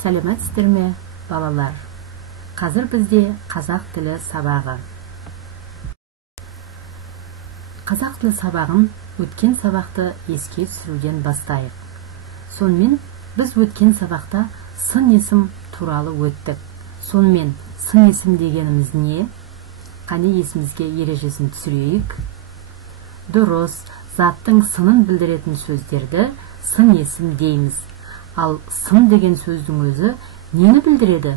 Сәлеметсіздер ме, балалар? Қазір бізде қазақ тілі сабағы. Қазақ тілі сабағын өткен сабақты еске түсіруден бастайық. Сонымен біз өткен сабақта сын есім туралы өттік. Сонымен сын есім дегеніміз не? Қане есімізге ережесін түсірейік. Дұрыс, заттың сынын білдіретін сөздерді сын есім дейміз. Ал сын деген сөздің өзі нені білдіреді?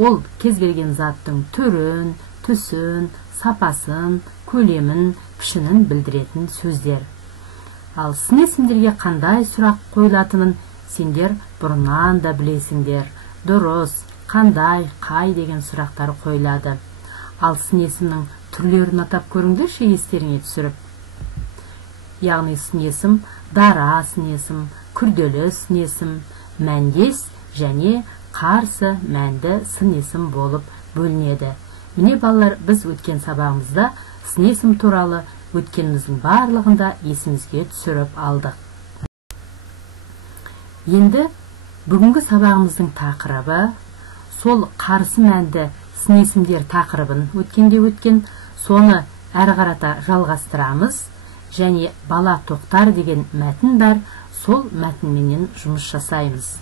Ол кез келген заттың түрін, түсін, сапасын, көлемін, пішінін білдіретін сөздер. Ал сын есімдерге қандай сұрақ қойылатынын сендер бұрыннан да білесіңдер. Дұрыс, қандай, қай деген сұрақтар қойылады. Ал сын есімнің түрлерін атап көріңдерші естеріңе түсіріп. Яғни сын есім дара сын есім, күрделі сын есім, мәндес және қарсы мәнді сын есім болып бөлінеді. Міне балалар, біз өткен сабағымызда сын есім туралы өткеніміздің барлығында есімізге түсіріп алдық. Енді бүгінгі сабағымыздың тақырыбы сол қарсы мәнді сын есімдер тақырыбын өткен, соны әрі қарата жалғастырамыз және бала тоқтар деген мәтін бар, сол мәтінменен жұмыс жасаймыз.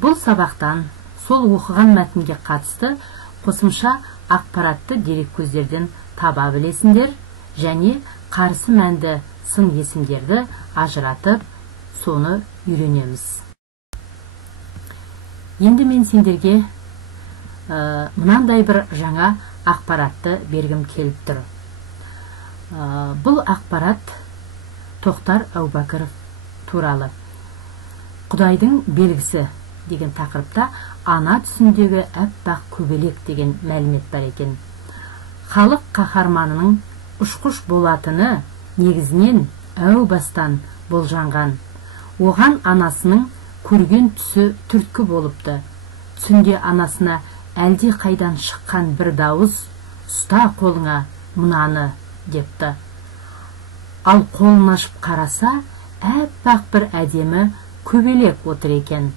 Бұл сабақтан сол оқыған мәтінге қатысты қосымша ақпаратты дереккөздерден таба білесіңдер және қарсы мәнді сын есімдерді ажыратып, соны үйренеміз. Енді мен сендерге мынандай бір жаңа ақпаратты бергім келіп тұр. Бұл ақпарат Тоқтар Әубәкіров туралы. Құдайдың белгісі деген тақырыпта ана түсіндегі әппақ көбелек деген мәлімет бар екен. Халық қаһарманының ұшқыш болатыны негізінен әу бастан болжанған. Оған анасының көрген түсі түрткі болыпты. Түсінде анасына әлде қайдан шыққан бір дауыс «Ұста қолыңа мынаны» депті. Ал қолын ашып қараса, әппақ бір әдемі көбелек отыр екен.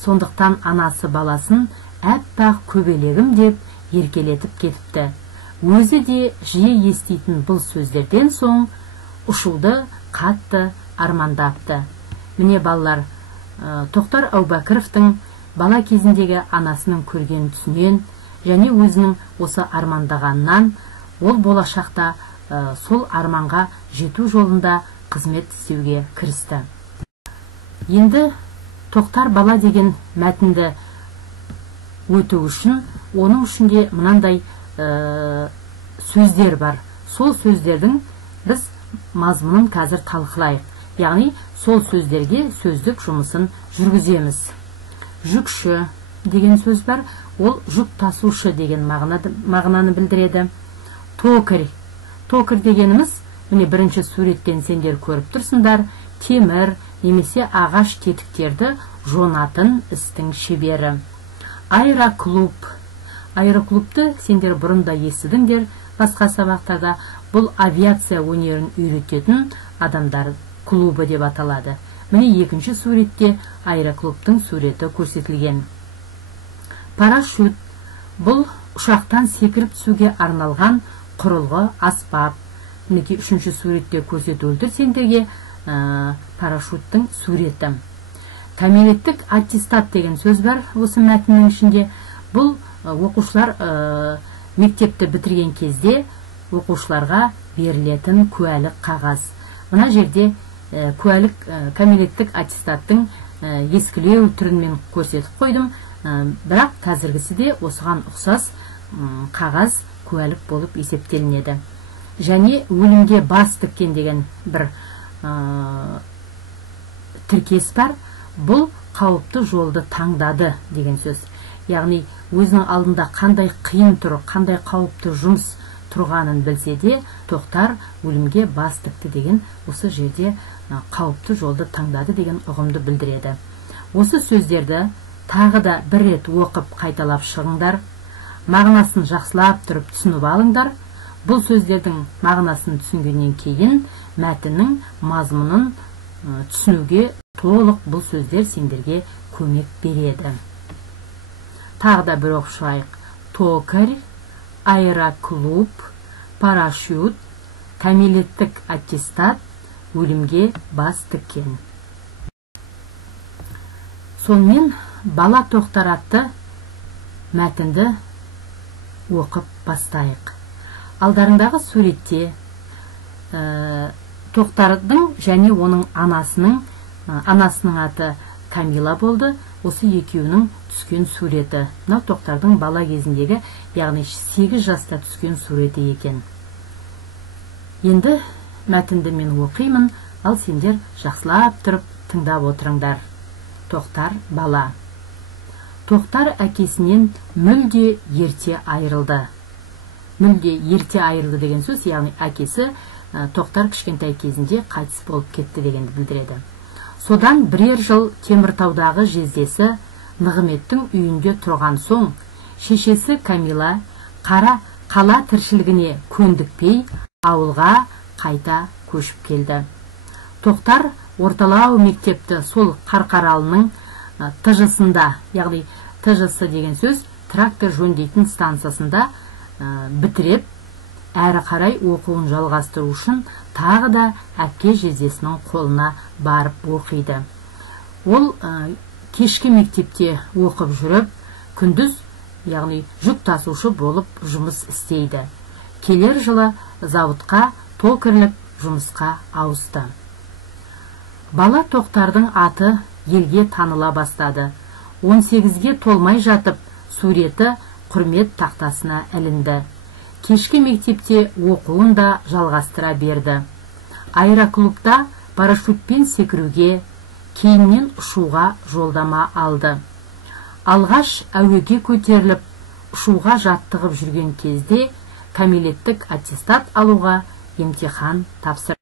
Сондықтан анасы баласын әппақ көбелегім деп еркелетіп кетіпті. Өзі де жиі еститін бұл сөздерден соң ұшуды қатты армандапты. Міне балалар, Тоқтар Әубәкіровтың бала кезіндегі анасының көрген түсінен және өзінің осы армандағаннан ол болашақта сол арманға жету жолында қызмет істеуге кірісті. Енді Тоқтар бала деген мәтінді өту үшін, оның ішінде мынандай сөздер бар. Сол сөздердің біз мазмұнын қазір талқылайық. Яғни сол сөздерге сөздік жұмысын жүргіземіз. Жүкші деген сөз бар, ол жүк тасушы деген мағынаны білдіреді. Токарь дегеніміз, міне бірінші суреттен сендер көріп тұрсыңдар, темір немесе ағаш тетіктерді жонатын істің шебері. Аэроклубты сендер бұрында естідіңдер басқа сабақтарда. Бұл авиация өнерін үйрететін адамдар клубы деп аталады. Міне екінші суретте аэроклубтың суреті көрсетілген. Парашют бұл ұшақтан секіріп түсуге арналған құрылғы аспап. Мінеки үшінші суретте көрсетілді сендерге парашюттың суреті. Кәмелеттік аттестат деген сөз бар осы мәтіннің ішінде. Бұл оқушылар мектепті бітірген кезде оқушыларға берілетін куәлік қағаз. Мына жерде кәмелеттік аттестаттың ескілеу түрін көрсетіп қойдым, бірақ қазіргісі де осыған ұқсас қағаз куәлік болып есептелінеді. Және өлімге бас тіккен деген бір тіркес бар. Бұл қауіпті жолды таңдады деген сөз. Яғни өзінің алдында қандай қиын тұр, қандай қауіпті жұмыс тұрғанын білсе де, Тоқтар өлімге бас тікті деген осы жерде қауіпті жолды таңдады деген ұғымды білдіреді. Осы сөздерді тағы да бір рет оқып қайталап шығыңдар, мағынасын жақсылап тұрып түсініп алыңдар. Бұл сөздердің мағынасын түсінгеннен кейін мәтіннің мазмұнын түсінуге толық бұл сөздер сендерге көмек береді. Тағы да бір оқшылайық. Токарь, аэроклуб, парашют, кәмелеттік аттестат, өлімге бас тіккен. Сонымен бала тоқтар атты мәтінді оқып бастайық. Алдарындағы суретте Тоқтардың және оның анасының аты Камила болды. Осы екеуінің түскен суреті. Мынау Тоқтардың бала кезіндегі, яғни 8 жаста түскен суреті екен. Енді мәтінді мен оқимын, ал сендер жақсылап тұрып тыңдап отырыңдар. Тоқтар бала. Тоқтар әкесінен мүлде ерте айырылды. Мүлде ерте айырылды деген сөз, яғни әкесі Тоқтар кішкентай кезінде қайтыс болып кетті дегенді білдіреді. Содан бірер жыл Теміртаудағы жездесі Нығыметтің үйінде тұрған соң, шешесі Камила қала тіршілігіне көндікпей, ауылға қайта көшіп келді. Тоқтар орталау мектепті сол Қарқаралының ТЖ-сында, яғни ТЖ-сы деген сөз трактор жөндейтін станциясында бітіреп, әрі қарай оқуын жалғастыру үшін тағы да әпке жездесінің қолына барып оқиды. Ол кешкі мектепте оқып жүріп, күндіз, яғни жүк тасушы болып жұмыс істейді. Келер жылы зауытқа токарьлік жұмысқа ауысты. Бала Тоқтардың аты елге таныла бастады. 18-ге толмай жатып, суреті құрмет тақтасына ілінді. Кешкі мектепте оқуын да жалғастыра берді. Аэроклубта парашютпен секіруге, кейіннен ұшуға жолдама алды. Алғаш әуеге көтеріліп, ұшуға жаттығып жүрген кезде кәмелеттік аттестат алуға емтихан тапсырды.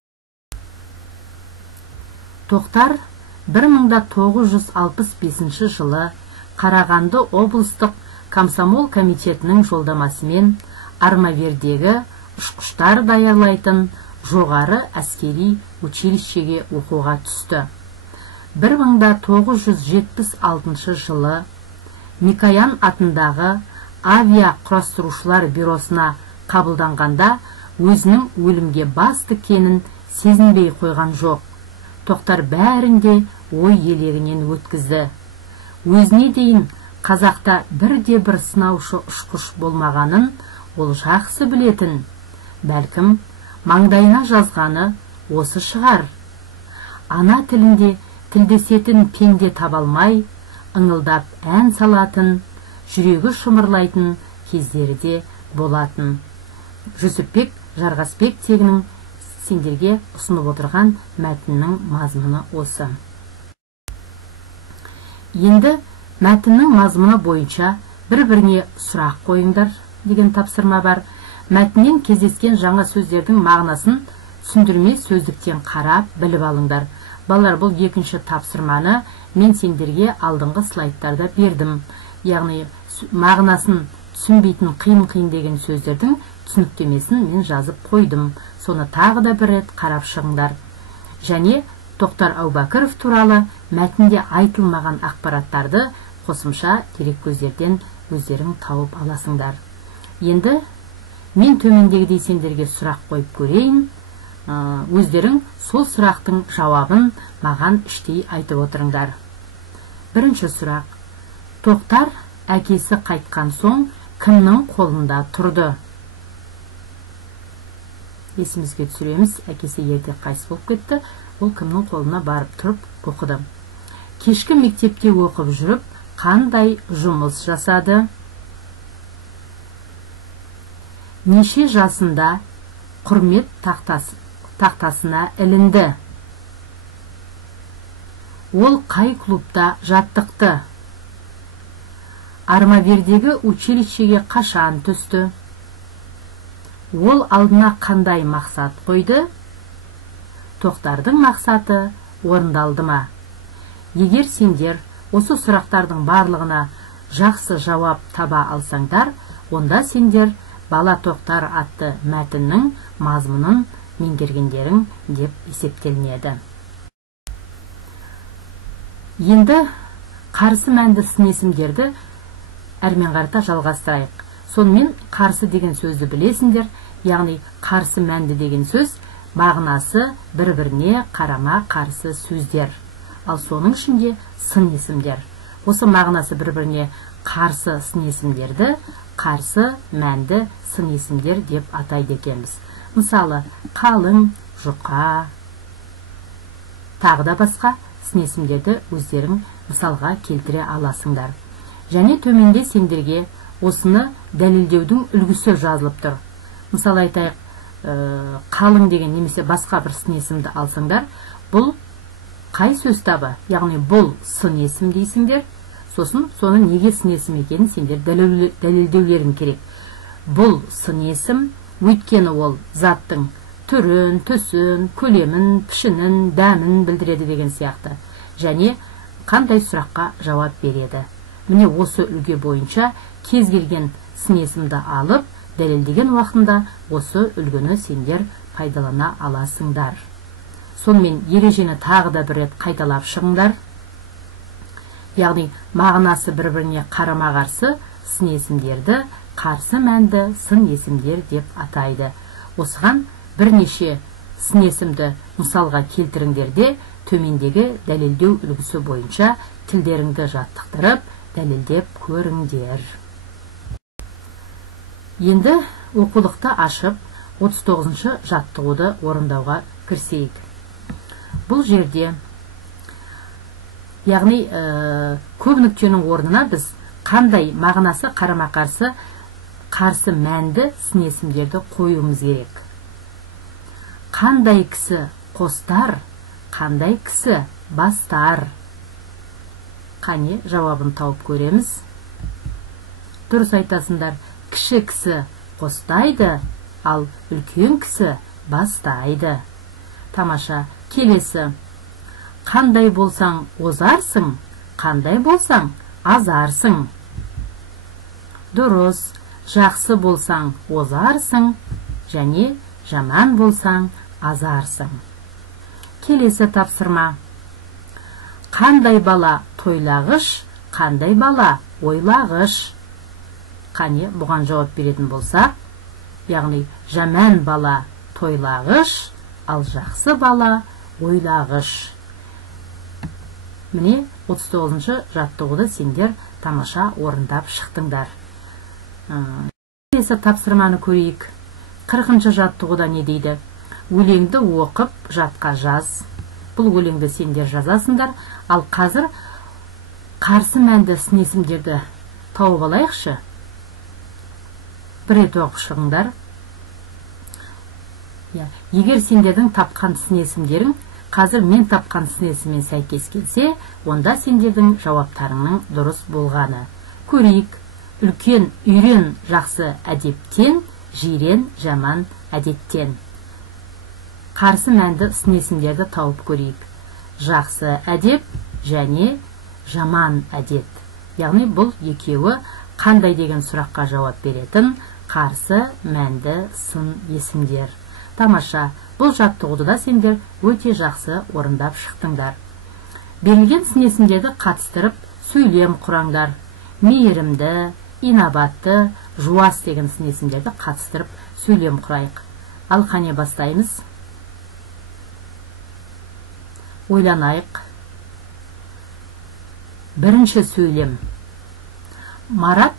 Тоқтар 1965 жылы Қарағанды облыстық комсомол комитетінің жолдамасымен Армавирдегі ұшқыштар даярлайтын жоғары әскери училищеге оқуға түсті. 1976 жылы Микоян атындағы авиа құрастырушылар бюросына қабылданғанда өзінің өлімге бас тіккенін сезінбей қойған жоқ. Тоқтар бәрінде ой елегінен өткізді. Өзіне дейін қазақта бірде-бір сынаушы ұшқыш болмағанын ол жақсы білетін. Бәлкім, маңдайына жазғаны осы шығар. Ана тілінде тілдесетін пенде табалмай, ыңылдап ән салатын, жүрегі шымырлайтын кездері де болатын. Жүсіпбек Жарғасбек тегінің сендерге ұсынып отырған мәтіннің мазмұны осы. Енді мәтіннің мазмұны бойынша бір-біріне сұрақ қойыңдар деген тапсырма бар. Мәтіннен кездескен жаңа сөздердің мағынасын түсіндірме сөздіктен қарап біліп алыңдар. Балалар, бұл екінші тапсырманы мен сендерге алдыңғы слайдтарда бердім. Яғни мағынасын түсінбейтін қиын-қиын деген сөздердің түсініктемесін мен жазып қойдым. Соны тағы да бір рет қарап шығыңдар. Және Тоқтар Әубәкіров туралы мәтінде айтылмаған ақпараттарды қосымша дереккөздерден өздерің тауып аласыңдар. Енді мен төмендегідей сендерге сұрақ қойып көрейін. Өздерің сол сұрақтың жауабын маған іштей айтып отырыңдар. Бірінші сұрақ. Тоқтар әкесі қайтқан соң кімнің қолында тұрды? Есімізге түсіреміз, әкесі ерте қайтыс болып кетті. Ол кімнің қолына барып тұрып оқыды. Кешкі мектепте оқып жүріп, қандай жұмыс жасады? Неше жасында құрмет тақтасына ілінді? Ол қай клубта жаттықты? Армавирдегі училищеге қашан түсті? Ол алдына қандай мақсат қойды? Тоқтардың мақсаты орындалды ма? Егер сендер осы сұрақтардың барлығына жақсы жауап таба алсаңдар, онда сендер Бала Тоқтар атты мәтіннің мазмұнын меңгергендерің деп есептелінеді. Енді қарсы мәнді сын есімдерді әрмен қарата жалғастырайық. Сонымен қарсы деген сөзді білесіңдер, яғни қарсы мәнді деген сөз мағынасы бір-біріне қарама қарсы сөздер. Ал соның ішінде сын есімдер. Осы мағынасы бір-біріне қарсы сын есімдерді қарсы мәнді сын есімдер деп атайды екенбіз. Мысалы, қалың, жұқа, тағы да басқа сын есімдерді өздерің мысалға келтіре аласыңдар. Және төменде сендерге осыны дәлелдеудің үлгісі жазылып тұр. Мысалы айтайық, қалың деген немесе басқа бір сын есімді алсаңдар, бұл қай сөз табы? Яғни бұл сын есім дейсіңдер. Сосын соны неге сын есім екенін сендер дәлелдеулерің керек. Бұл сын есім, өйткені ол заттың түрін, түсін, көлемін, пішінін, дәмін білдіреді деген сияқты. Және қандай сұраққа жауап береді. Міне осы үлгі бойынша кез келген сын есімді алып, дәлелдеген уақытында осы үлгіні сендер пайдалана аласыңдар. Сонымен ережені тағы да бір рет қайталап шығыңдар. Яғни мағынасы бір-біріне қарама қарсы сын есімдерді қарсы мәнді сын есімдер деп атайды. Осыған бірнеше сын есімді мысалға келтіріңдер де төмендегі дәлелдеу үлгісі бойынша тілдеріңді жаттықтырып, дәлелдеп көріңдер. Енді оқулықты ашып 39-шы жаттығуды орындауға кірісейік. Бұл жерде, яғни көп нүктенің орнына біз қандай мағынасы қарама-қарсы қарсы мәнді сын есімдерді қоюымыз керек. Қандай кісі қостар, қандай кісі бастар? Қане жауабын тауып көреміз. Дұрыс айтасыңдар, кіші кісі қостайды, ал үлкен кісі бастайды. Тамаша. Келесі. Қандай болсаң озарсың, қандай болсаң азарсың. Дұрыс. Жақсы болсаң озарсың, және жаман болсаң азарсың. Келесі тапсырма. Қандай бала тойлағыш, қандай бала ойлағыш. Қане, бұған жауап беретін болса, яғни жаман бала тойлағыш, ал жақсы бала ойлағыш. Міне 39-шы жаттығуды сендер тамаша орындап шықтыңдар. Келесі тапсырманы көрейік. 40-шы жаттығуда не дейді? Өлеңді оқып жатқа жаз. Бұл өлеңді сендер жазасыңдар. Ал қазір қарсы мәнді сын есімдерді тауып алайықшы. Бір рет оқып шығыңдар. Егер сендердің тапқан сын есімдерің қазір мен тапқан сын есіммен сәйкес келсе, онда сендердің жауаптарыңның дұрыс болғаны. Көрейік. Үлкен үйрен жақсы әдептен, жирен жаман әдеттен. Қарсы мәнді сын есімдерді тауып көрейік. Жақсы әдеп және жаман әдет. Яғни бұл екеуі қандай деген сұраққа жауап беретін қарсы мәнді сын есімдер. Тамаша, бұл жаттығуды да сендер өте жақсы орындап шықтыңдар. Берілген сын есімдерді қатыстырып сөйлем құраңдар. Мейірімді, инабатты, жуас деген сын есімдерді қатыстырып сөйлем құрайық. Ал қане бастаймыз? Ойланайық. Бірінші сөйлем. Марат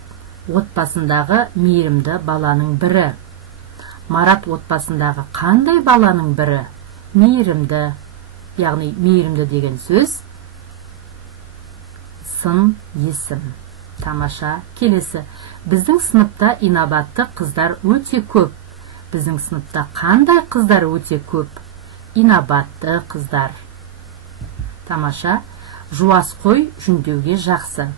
отбасындағы мейірімді баланың бірі. Марат отбасындағы қандай баланың бірі? Мейірімді. Яғни мейірімді деген сөз сын есім. Тамаша. Келесі. Біздің сыныпта инабатты қыздар өте көп. Біздің сыныпта қандай қыздар өте көп? Инабатты қыздар. Тамаша. Жуас қой жүндеуге жақсы.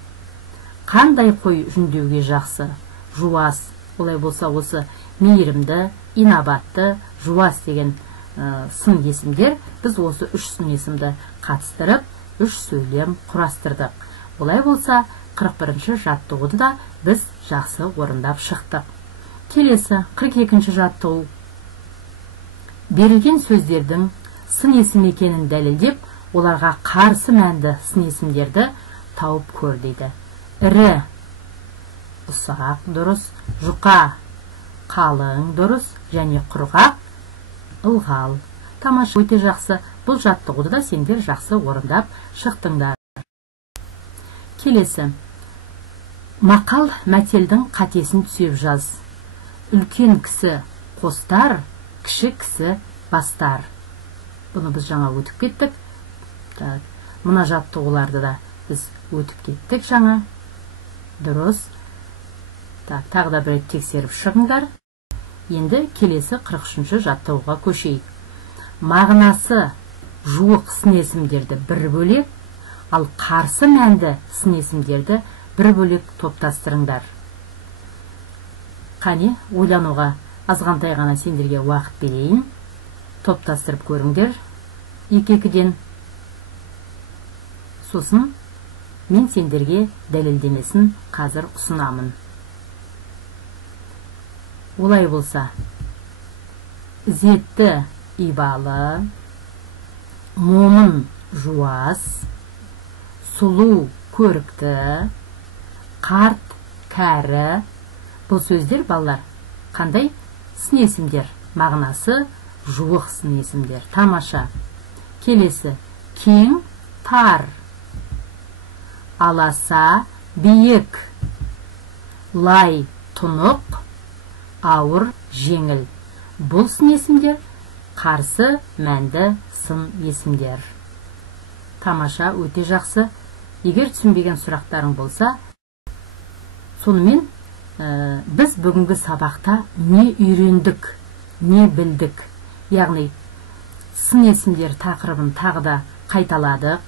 Қандай қой жүндеуге жақсы? Жуас. Олай болса осы мейірімді, инабатты, жуас деген сын есімдер, біз осы үш сын есімді қатыстырып, үш сөйлем құрастырдық. Олай болса, 41-ші жаттығуды да біз жақсы орындап шықтық. Келесі 42-ші жаттығу. Берілген сөздердің сын есім екенін дәлелдеп, оларға қарсы мәнді сын есімдерді тауып көр дейді. Ірі, ұсақ, дұрыс, жұқа, қалың, дұрыс, және құрғақ, ылғал. Тамаша, өте жақсы. Бұл жаттығуды да сендер жақсы орындап шықтыңдар. Келесі. Мақал мәтелдің қатесін түсеп жаз. Үлкен кісі қостар, кіші кісі бастар. Бұны біз жаңа өтіп кеттік. Мұна жаттығуларды да біз өтіп кеттік жаңа. Дұрыс. Тағы да бір тексеріп шығыңдар. Енді келесі 43-ші жаттығуға көшейік. Мағынасы жуық сын есімдерді бір бөлек, ал қарсы мәнді сын есімдерді бір бөлек топтастырыңдар. Қане, ойлануға азғантай ғана сендерге уақыт берейін. Топтастырып көріңдер екі-екіден. Сосын мен сендерге дәлелдемесін қазір ұсынамын. Олай болса, ізетті ибалы, момын жуас, сұлу көрікті, қарт кәрі. Бұл сөздер, балалар, қандай сын есімдер? Мағынасы жуық сын есімдер. Тамаша. Келесі. Кең, тар, аласа, биік, лай, тұнық, ауыр, жеңіл. Бұл сын есімдер қарсы мәнді сын есімдер. Тамаша, өте жақсы. Егер түсінбеген сұрақтарың болса, сонымен біз бүгінгі сабақта не үйрендік, не білдік? Яғни, сын есімдер тақырыбын тағы да қайталадық.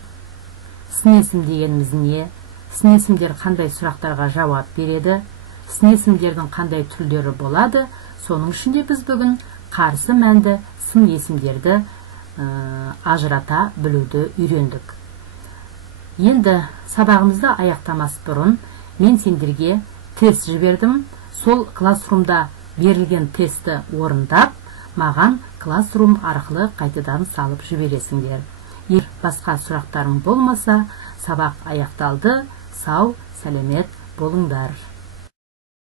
Сын есім дегеніміз не? Сын есімдер қандай сұрақтарға жауап береді? Сын есімдердің қандай түрлері болады? Соның ішінде біз бүгін қарсы мәнді сын есімдерді ажырата білуді үйрендік. Енді сабағымызды аяқтамас бұрын мен сендерге тест жібердім. Сол классрумда берілген тестті орындап, маған классрум арқылы қайтадан салып жібересіңдер. Егер басқа сұрақтарың болмаса, сабақ аяқталды. Сау, сәлемет болыңдар.